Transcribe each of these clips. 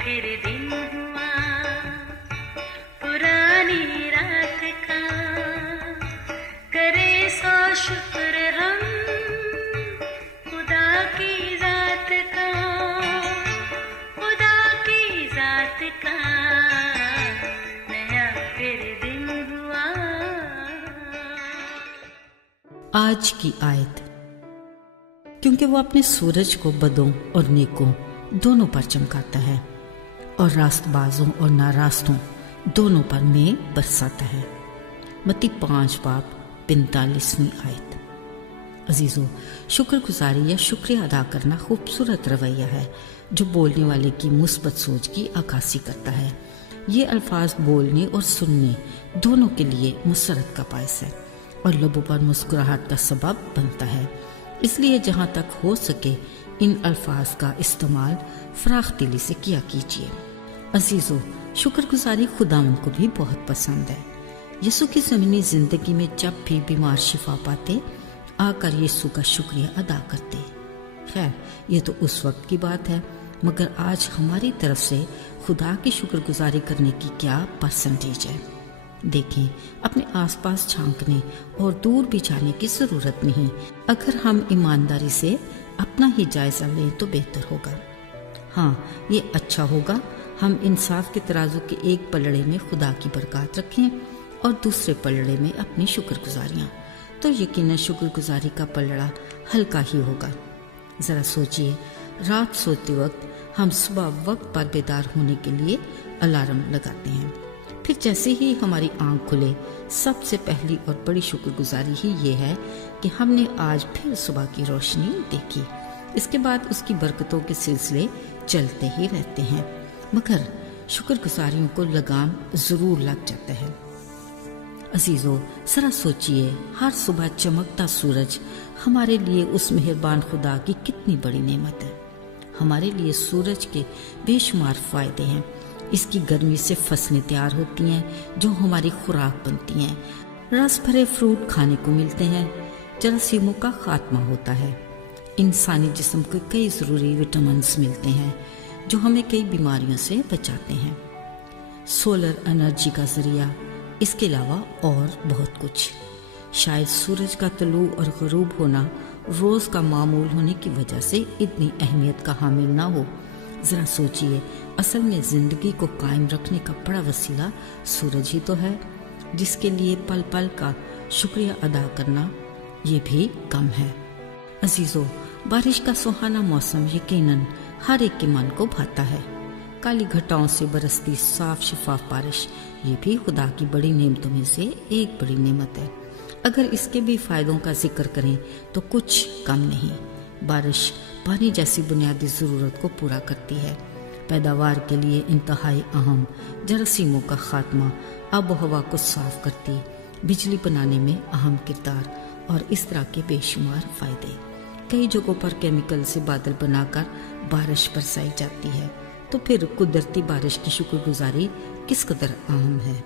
फिर दिन हुआ पुरानी रात का, करे सौ शुक्र हम खुदा की जात का, खुदा की जात का, नया फिर दिन हुआ। आज की आयत, क्योंकि वो अपने सूरज को बदों और नेकों दोनों पर चमकाता है और रास्तबाजों और नारास्तों दोनों पर मेघ बरसाता है। मत्ती 5:45 आयत। अजीजों, शुक्रगुजारी या शुक्रिया अदा करना खूबसूरत रवैया है जो बोलने वाले की मुस्बत सोच की अक्कासी करता है। ये अल्फाज बोलने और सुनने दोनों के लिए मुसरत का बायस है और लबों पर मुस्कुराहट का सबब बनता है। इसलिए जहाँ तक हो सके इन अल्फाज का इस्तेमाल फराख दिली से किया कीजिए। अजीजों, शुक्रगुजारी खुदावंद को भी बहुत पसंद है। यीशु की ज़मीनी ज़िंदगी में जब भी बीमार शिफा पाते, आकर यीशु का शुक्रिया अदा करते। खैर, ये तो उस वक्त की बात है, मगर आज हमारी तरफ से खुदा की शुक्रगुजारी करने की क्या परसेंटेज है। देखें, अपने आसपास झांकने और दूर भी जाने की ज़रूरत नहीं। अगर हम ईमानदारी से अपना ही जायज़ा लें तो बेहतर होगा। हाँ, ये अच्छा होगा हम इंसाफ के तराजू के एक पलड़े में खुदा की बरकत रखें और दूसरे पलड़े में अपनी शुक्रगुजारियाँ, तो यकीनन शुक्रगुजारी का पलड़ा हल्का ही होगा। ज़रा सोचिए, रात सोते वक्त हम सुबह वक्त पर बेदार होने के लिए अलार्म लगाते हैं। फिर जैसे ही हमारी आंख खुले, सबसे पहली और बड़ी शुक्रगुजारी ही ये है कि हमने आज फिर सुबह की रोशनी देखी। इसके बाद उसकी बरकतों के सिलसिले चलते ही रहते हैं, मगर शुक्रगुजारियों को लगाम ज़रूर लग जाता है। अजीज़ों, ज़रा सोचिए, हर सुबह चमकता सूरज हमारे लिए उस मेहरबान खुदा की कितनी बड़ी नेमत है। हमारे लिए सूरज के बेशुमार फ़ायदे हैं। इसकी गर्मी से फसलें तैयार होती हैं जो हमारी खुराक बनती हैं। रस भरे फ्रूट खाने को मिलते हैं। जरासीमों का खात्मा होता है। इंसानी जिस्म को कई ज़रूरी विटामिन्स मिलते हैं जो हमें कई बीमारियों से बचाते हैं। सोलर एनर्जी का ज़रिया, इसके अलावा और बहुत कुछ। शायद सूरज का तलू और ग़रूब होना रोज़ का मामूल होने की वजह से इतनी अहमियत का हामिल ना हो। ज़रा सोचिए, असल में ज़िंदगी को कायम रखने का बड़ा वसीला सूरज ही तो है, जिसके लिए पल पल का शुक्रिया अदा करना ये भी कम है। अजीज़ों, बारिश का सुहाना मौसम यकीनन हर एक के मन को भाता है। काली घटाओं से बरसती साफ शफाफ बारिश, ये भी खुदा की बड़ी नेमतों में से एक बड़ी नेमत है। अगर इसके भी फ़ायदों का जिक्र करें तो कुछ कम नहीं। बारिश पानी जैसी बुनियादी ज़रूरत को पूरा करती है। पैदावार के लिए इंतहाई अहम। जरासीमों का खात्मा, आबो हवा को साफ करती, बिजली बनाने में अहम किरदार और इस तरह के बेशुमार फ़ायदे। कई जगहों पर केमिकल से बादल बनाकर बारिश बरसाई जाती है, तो फिर कुदरती बारिश की शुक्रगुजारी किस कदर अहम है।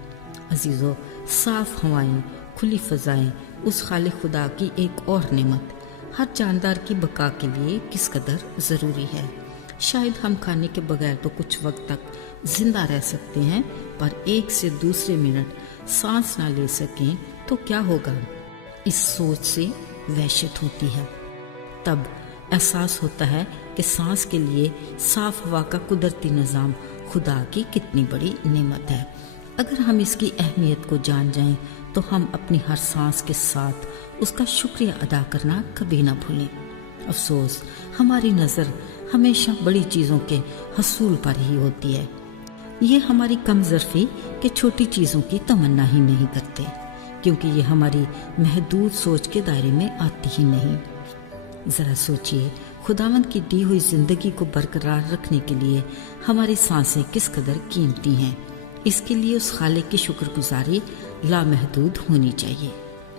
अजीज़ों, साफ हवाएं, खुली फ़ज़ाएं उस खालिक खुदा की एक और नेमत हर जानदार की बका के लिए किस कदर ज़रूरी है। शायद हम खाने के बगैर तो कुछ वक्त तक जिंदा रह सकते हैं, पर एक से दूसरे मिनट सांस ना ले सकें तो क्या होगा। इस सोच से वहशत होती है। तब एहसास होता है कि सांस के लिए साफ हवा का कुदरती निज़ाम खुदा की कितनी बड़ी नेमत है। अगर हम इसकी अहमियत को जान जाएं तो हम अपनी हर सांस के साथ उसका शुक्रिया अदा करना कभी ना भूलें। अफसोस, हमारी नज़र हमेशा बड़ी चीज़ों के हसूल पर ही होती है। ये हमारी कमज़रफ़ी के छोटी चीज़ों की तमन्ना ही नहीं करते, क्योंकि ये हमारी महदूद सोच के दायरे में आती ही नहीं। ज़रा सोचिए, खुदावंद की दी हुई ज़िंदगी को बरकरार रखने के लिए हमारी सांसें किस कदर कीमती हैं। इसके लिए उस खालिक की शुक्रगुजारी लामहदूद होनी चाहिए।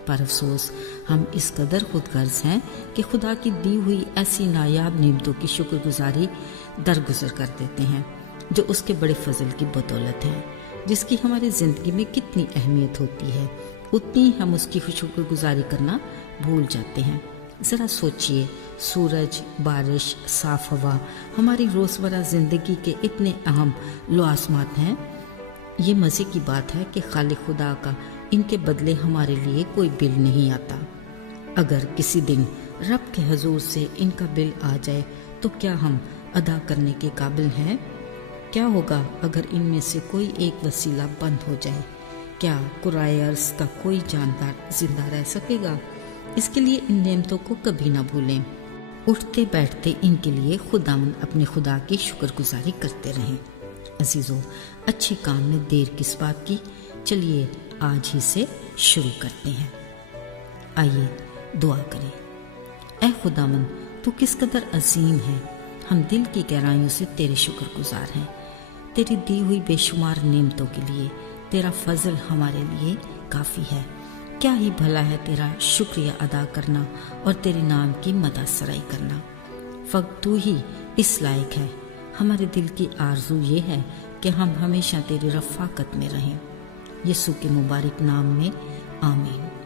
पर अफसोस, हम इस कदर खुदगर्ज हैं कि खुदा की दी हुई ऐसी नायाब नेमतों की शुक्रगुजारी दरगुजर कर देते हैं जो उसके बड़े फजल की बदौलत है, जिसकी हमारी ज़िंदगी में कितनी अहमियत होती है, उतनी हम उसकी शुक्रगुजारी करना भूल जाते हैं। ذرا سوچئے، سورج، بارش، صاف ہوا ہماری روزمرہ زندگی کے اتنے اہم لوازمات ہیں۔ یہ مزے کی بات ہے کہ خالق خدا کا ان کے بدلے ہمارے لیے کوئی بل نہیں آتا۔ اگر کسی دن رب کے حضور سے ان کا بل آ جائے تو کیا ہم ادا کرنے کے قابل ہیں؟ کیا ہوگا اگر ان میں سے کوئی ایک وسیلہ بند ہو جائے؟ کیا قرائے ارض کا کوئی جاندار زندہ رہ سکے گا؟ اس کے لیے ان نعمتوں کو کبھی نہ بھولیں۔ اٹھتے بیٹھتے ان کے لیے خداوند اپنے خدا کی شکر گزاری کرتے رہیں۔ عزیزو، اچھے کام میں دیر کس بات کی؟ چلیے آج ہی سے شروع کرتے ہیں۔ آئیے دعا کریں۔ اے خداوند، تو کس قدر عظیم ہے، ہم دل کی گہرائیوں سے تیرے شکر گزار ہیں۔ تیری دی ہوئی بے شمار نعمتوں کے لیے تیرا فضل ہمارے لیے کافی ہے۔ کیا ہی بھلا ہے تیرا شکریہ ادا کرنا اور تیرے نام کی مدح سرائی کرنا۔ فقط تو ہی اس لائق ہے۔ ہمارے دل کی آرزو یہ ہے کہ ہم ہمیشہ تیری رفاقت میں رہیں۔ یسوع کے مبارک نام میں آمین۔